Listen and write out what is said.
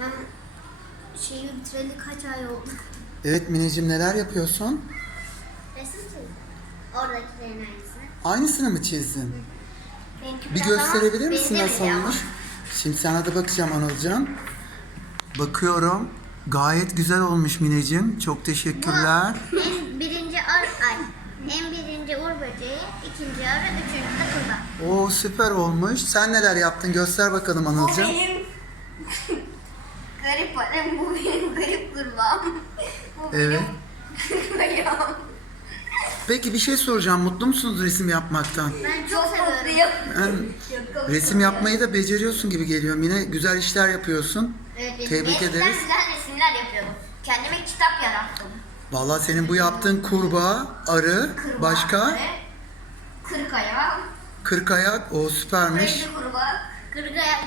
Ben şeyi bitireli kaç ay oldu? Evet Mineciğim neler yapıyorsun? Resim çizdim. Oradakilerin aynısını. Aynısını mı çizdin? Benimki Bir biraz ama gösterebilir misin nasıl ama. olmuş? Şimdi sana da bakacağım Anılcan. Bakıyorum. Gayet güzel olmuş Mineciğim. Çok teşekkürler. En birinci ar ay. En birinci uğur böceği, ikinci arı, üçüncü de kurbağa. Oo süper olmuş. Sen neler yaptın? Göster bakalım Anılcan. benim garip annem, bu benim garip kurbağam. Bu Evet. benim kurbağam. Peki bir şey soracağım. Mutlu musunuz resim yapmaktan? Ben çok, seviyorum. Ben resim yapmayı da beceriyorsun gibi geliyor. Yine güzel işler yapıyorsun. Evet, Tebrik eskiden ederiz. güzel resimler yapıyordum. Kendime kitap yarattım. Vallahi senin bu yaptığın kurbağa, arı, Kurbağa başka ve Kırk ayağı. kırk ayak. O süpermiş. Kırk kurbağa. Kırk ayak